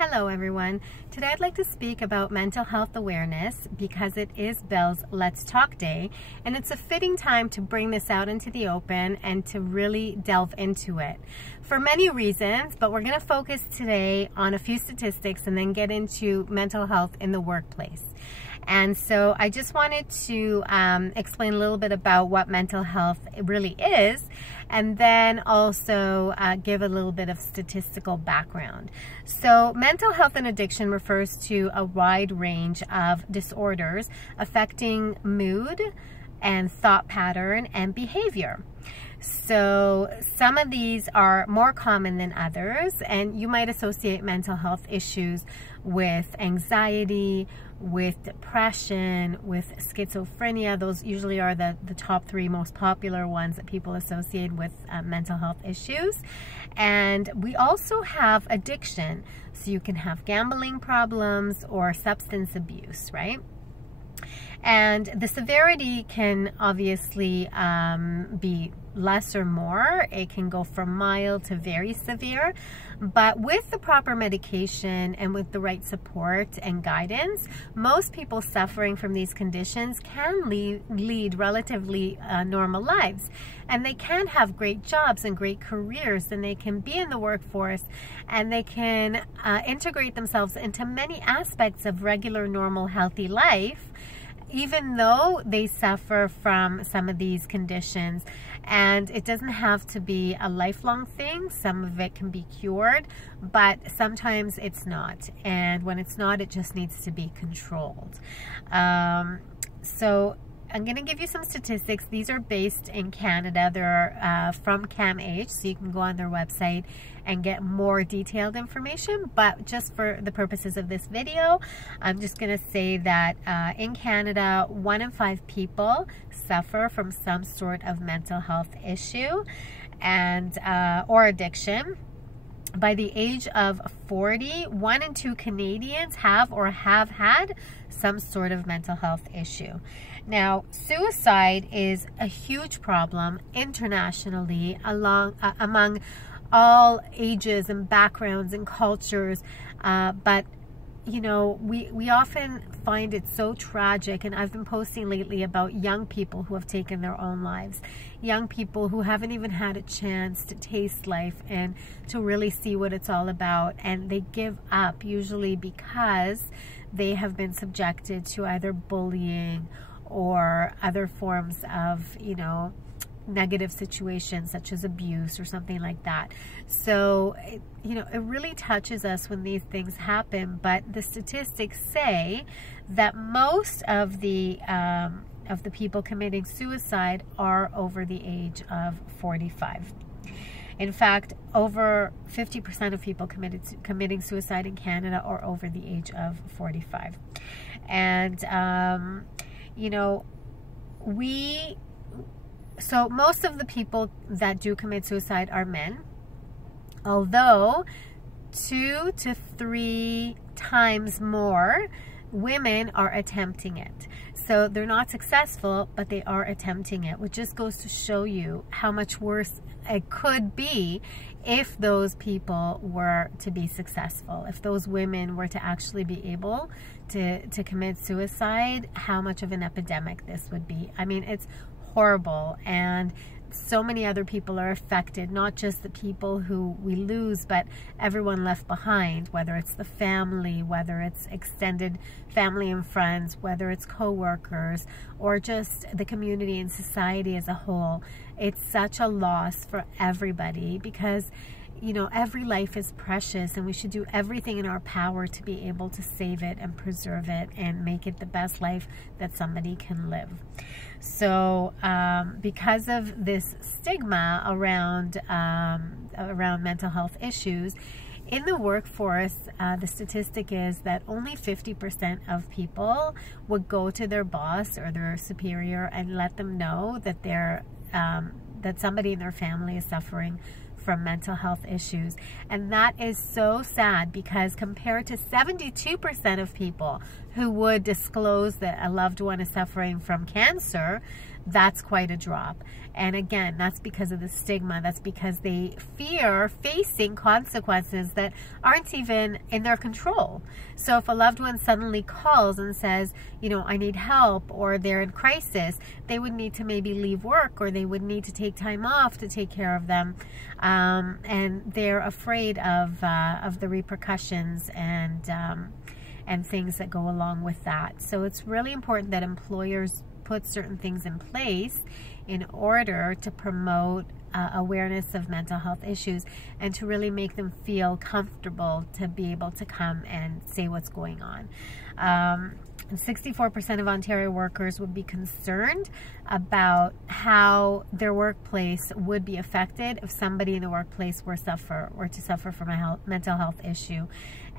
Hello everyone. Today I'd like to speak about mental health awareness because it is Bell's Let's Talk Day, and it's a fitting time to bring this out into the open and to really delve into it for many reasons, but we're going to focus today on a few statistics and then get into mental health in the workplace. And so I just wanted to explain a little bit about what mental health really is, and then also give a little bit of statistical background. So mental health and addiction refers to a wide range of disorders affecting mood and thought pattern and behavior. So some of these are more common than others, and you might associate mental health issues with anxiety, with depression, with schizophrenia. Those usually are the top three most popular ones that people associate with mental health issues. And we also have addiction. So you can have gambling problems or substance abuse, right? And the severity can obviously be less or more. It can go from mild to very severe, but with the proper medication and with the right support and guidance, most people suffering from these conditions can lead relatively normal lives, and they can have great jobs and great careers, and they can be in the workforce, and they can integrate themselves into many aspects of regular, normal, healthy life, even though they suffer from some of these conditions. And it doesn't have to be a lifelong thing. Some of it can be cured, but sometimes it's not. And when it's not, it just needs to be controlled. So I'm going to give you some statistics. These are based in Canada. They're from CAMH, so you can go on their website and get more detailed information. But just for the purposes of this video, I'm just going to say that in Canada, 1 in 5 people suffer from some sort of mental health issue and or addiction. By the age of 40, 1 in 2 Canadians have or have had some sort of mental health issue. Now, suicide is a huge problem internationally among all ages and backgrounds and cultures, but you know, we often find it so tragic, and I've been posting lately about young people who have taken their own lives, young people who haven't even had a chance to taste life and to really see what it's all about, and they give up usually because they have been subjected to either bullying or other forms of, you know, negative situations such as abuse or something like that. So, you know, it really touches us when these things happen, but the statistics say that most of the people committing suicide are over the age of 45. In fact, over 50% of people committing suicide in Canada are over the age of 45. And, you know, so most of the people that do commit suicide are men, although 2 to 3 times more women are attempting it. So they're not successful, but they are attempting it, which just goes to show you how much worse it could be if those people were to be successful, if those women were to actually be able to commit suicide, how much of an epidemic this would be. I mean, it's horrible, and so many other people are affected, not just the people who we lose, but everyone left behind, whether it's the family, whether it's extended family and friends, whether it's co-workers, or just the community and society as a whole. It's such a loss for everybody because, you know, every life is precious, and we should do everything in our power to be able to save it and preserve it and make it the best life that somebody can live. So because of this stigma around mental health issues in the workforce, the statistic is that only 50% of people would go to their boss or their superior and let them know that that somebody in their family is suffering from mental health issues. And that is so sad, because compared to 72% of people who would disclose that a loved one is suffering from cancer, that's quite a drop. And again, that's because of the stigma. That's because they fear facing consequences that aren't even in their control. So if a loved one suddenly calls and says, you know, I need help, or they're in crisis, they would need to maybe leave work, or they would need to take time off to take care of them. And they're afraid of the repercussions and things that go along with that. So it's really important that employers put certain things in place in order to promote awareness of mental health issues and to really make them feel comfortable to be able to come and say what's going on. 64% of Ontario workers would be concerned about how their workplace would be affected if somebody in the workplace were to suffer from a mental health issue.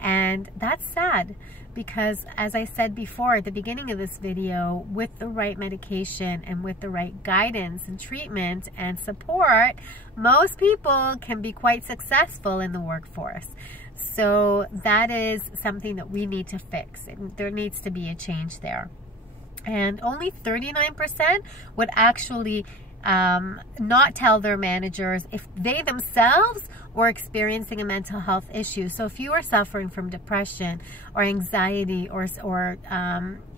And that's sad, because as I said before at the beginning of this video, with the right medication and with the right guidance and treatment and support, most people can be quite successful in the workforce. So that is something that we need to fix. There needs to be a change there. And only 39% would actually not tell their managers if they themselves were experiencing a mental health issue. So if you are suffering from depression or anxiety or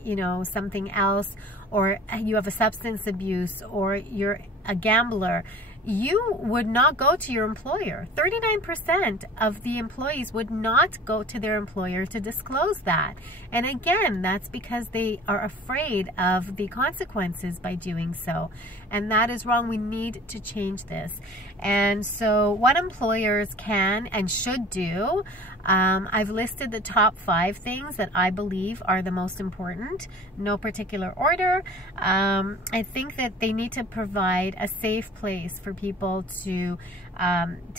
you know, something else, or you have a substance abuse, or you're a gambler, you would not go to your employer. 39% of the employees would not go to their employer to disclose that. And again, that's because they are afraid of the consequences by doing so. And that is wrong. We need to change this. And so what employers can and should do, I've listed the top 5 things that I believe are the most important, no particular order. I think that they need to provide a safe place for people to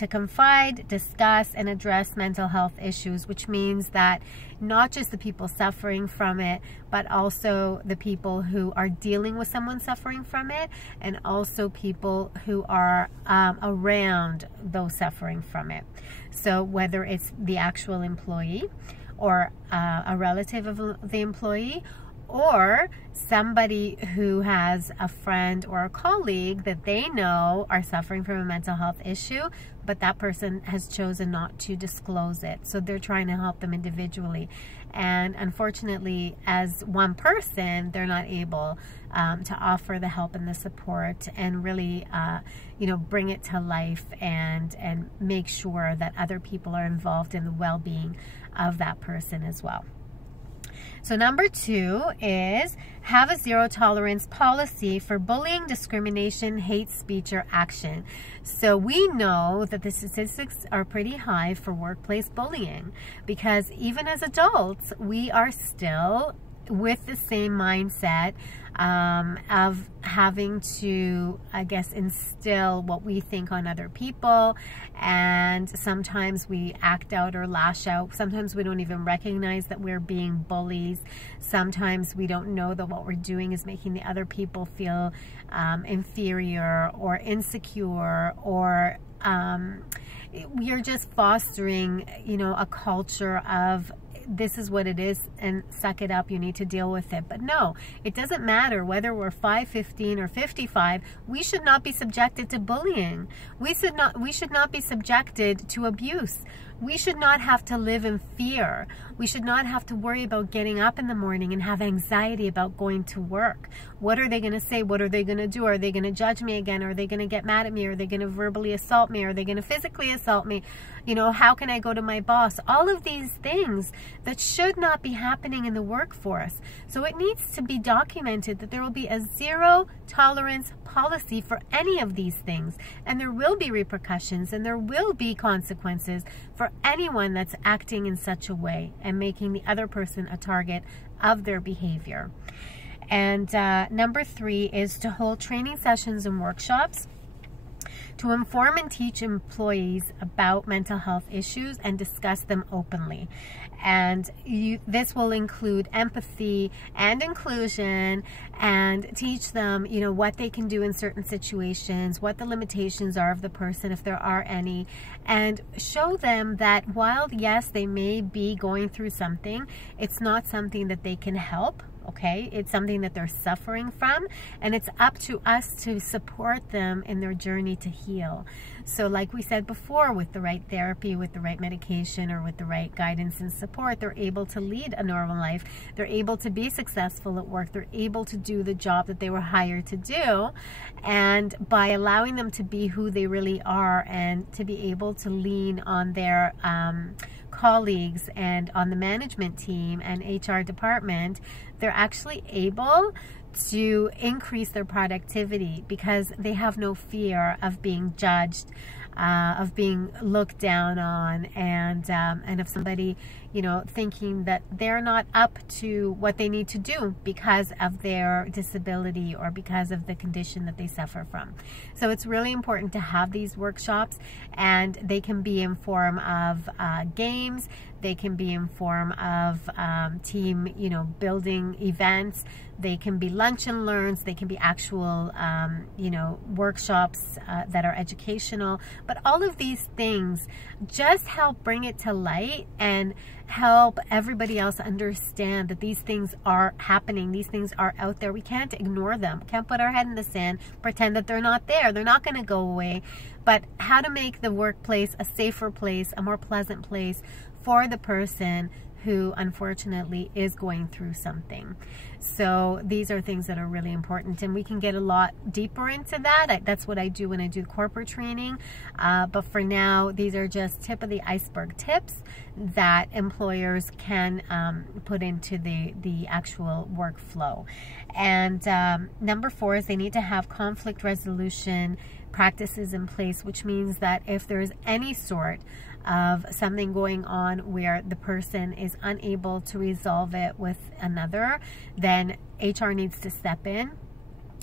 confide, discuss, and address mental health issues, which means that not just the people suffering from it, but also the people who are dealing with someone suffering from it, and also people who are around those suffering from it. So whether it's the actual employee, or a relative of the employee, or somebody who has a friend or a colleague that they know are suffering from a mental health issue, but that person has chosen not to disclose it. So they're trying to help them individually. And unfortunately, as one person, they're not able to offer the help and the support and really, you know, bring it to life and make sure that other people are involved in the well-being of that person as well. So number 2 is have a zero tolerance policy for bullying, discrimination, hate speech, or action. So we know that the statistics are pretty high for workplace bullying, because even as adults, we are still with the same mindset of having to, I guess, instill what we think on other people. And sometimes we act out or lash out. Sometimes we don't even recognize that we're being bullies. Sometimes we don't know that what we're doing is making the other people feel inferior or insecure, or we're just fostering, you know, a culture of this is what it is and suck it up, you need to deal with it. But no, it doesn't matter whether we're 5, 15, or 55. We should not be subjected to bullying. We should not be subjected to abuse. We should not have to live in fear. We should not have to worry about getting up in the morning and have anxiety about going to work. What are they going to say? What are they going to do? Are they going to judge me again? Are they going to get mad at me? Are they going to verbally assault me? Are they going to physically assault me? You know, how can I go to my boss? All of these things that should not be happening in the workforce. So it needs to be documented that there will be a zero tolerance policy for any of these things. And there will be repercussions and there will be consequences for anyone that's acting in such a way and making the other person a target of their behavior. And number 3 is to hold training sessions and workshops to inform and teach employees about mental health issues and discuss them openly. And this will include empathy and inclusion, and teach them, you know, what they can do in certain situations, what the limitations are of the person, if there are any, and show them that while, yes, they may be going through something, it's not something that they can help okay? It's something that they're suffering from, and it's up to us to support them in their journey to heal. So like we said before, with the right therapy, with the right medication, or with the right guidance and support, they're able to lead a normal life. They're able to be successful at work. They're able to do the job that they were hired to do. And by allowing them to be who they really are and to be able to lean on their colleagues and on the management team and HR department, they're actually able to increase their productivity because they have no fear of being judged, of being looked down on, and of somebody, you know, thinking that they're not up to what they need to do because of their disability or because of the condition that they suffer from. So it's really important to have these workshops, and they can be in form of games. They can be in form of team, you know, building events. They can be lunch and learns. They can be actual, you know, workshops that are educational. But all of these things just help bring it to light and help everybody else understand that these things are happening. These things are out there. We can't ignore them. We can't put our head in the sand, pretend that they're not there. They're not going to go away. But how to make the workplace a safer place, a more pleasant place for the person who unfortunately is going through something. So these are things that are really important, and we can get a lot deeper into that. That's what I do when I do corporate training. But for now, these are just tip of the iceberg tips that employers can put into the actual workflow. And number 4 is they need to have conflict resolution practices in place, which means that if there's any sort of something going on where the person is unable to resolve it with another, then HR needs to step in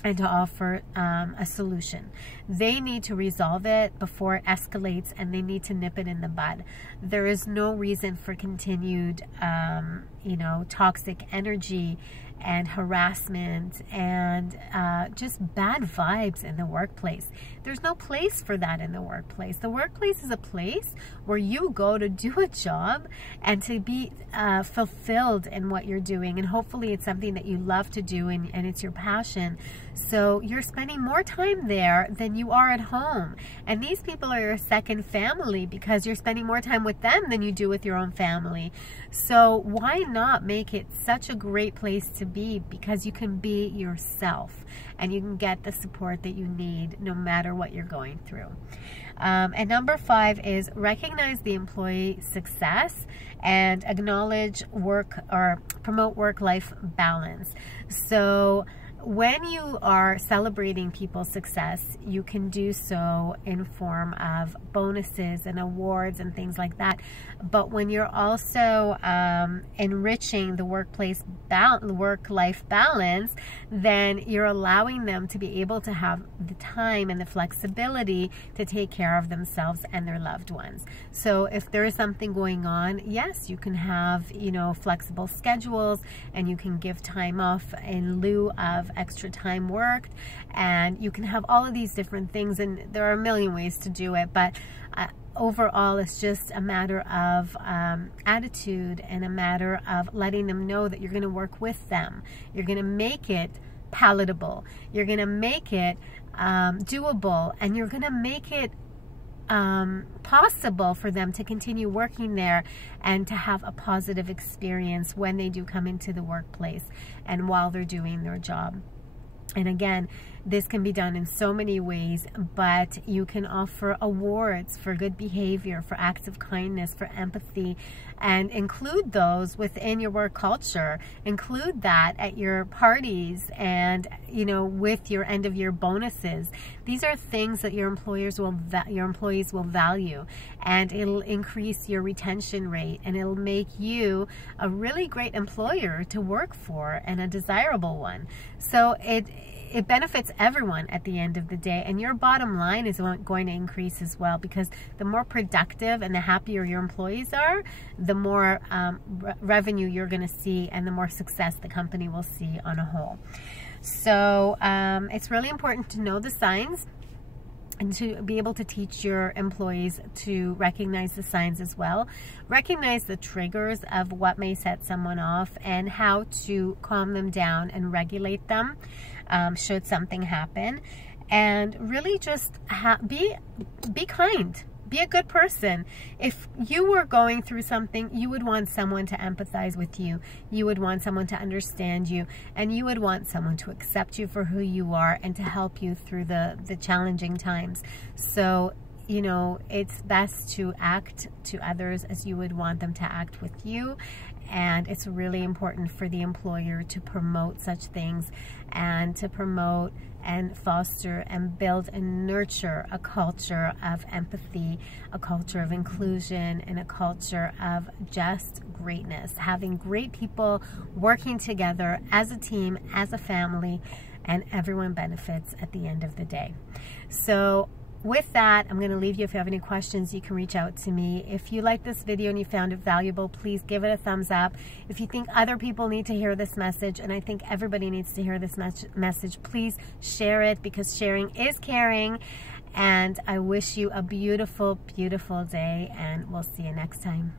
and to offer a solution. They need to resolve it before it escalates, and they need to nip it in the bud. There is no reason for continued, you know, toxic energy and harassment and just bad vibes in the workplace. There's no place for that in the workplace. The workplace is a place where you go to do a job and to be fulfilled in what you're doing, and hopefully it's something that you love to do, and it's your passion. So you're spending more time there than you are at home, and these people are your second family because you're spending more time with them than you do with your own family. So why not make it such a great place to be, because you can be yourself and you can get the support that you need no matter what you're going through. And number 5 is recognize the employee success and acknowledge work or promote work-life balance. So when you are celebrating people's success, you can do so in form of bonuses and awards and things like that. But when you're also enriching the workplace work-life balance, then you're allowing them to be able to have the time and the flexibility to take care of themselves and their loved ones. So if there is something going on, yes, you can have, you know, flexible schedules, and you can give time off in lieu of extra time worked, and you can have all of these different things, and there are a million ways to do it, but overall it's just a matter of attitude and a matter of letting them know that you're going to work with them. You're going to make it palatable, you're going to make it doable, and you're going to make it possible for them to continue working there and to have a positive experience when they do come into the workplace and while they're doing their job. And again, this can be done in so many ways, but you can offer awards for good behavior, for acts of kindness, for empathy, and include those within your work culture. Include that at your parties and, you know, with your end of year bonuses. These are things that your employees will value, and it'll increase your retention rate, and it'll make you a really great employer to work for and a desirable one. So it benefits everyone at the end of the day, and your bottom line is going to increase as well, because the more productive and the happier your employees are, the more revenue you're going to see, and the more success the company will see on a whole. So it's really important to know the signs and to be able to teach your employees to recognize the signs as well, recognize the triggers of what may set someone off, and how to calm them down and regulate them should something happen. And really just be kind. Be a good person. If you were going through something, you would want someone to empathize with you. You would want someone to understand you, and you would want someone to accept you for who you are and to help you through the challenging times. So, you know, it's best to act to others as you would want them to act with you. And it's really important for the employer to promote such things, and to promote and foster and build and nurture a culture of empathy, a culture of inclusion, and a culture of just greatness. Having great people working together as a team, as a family, and everyone benefits at the end of the day. So with that, I'm going to leave you. If you have any questions, you can reach out to me. If you like this video and you found it valuable, please give it a thumbs up. If you think other people need to hear this message, and I think everybody needs to hear this message, please share it, because sharing is caring. And I wish you a beautiful, beautiful day, and we'll see you next time.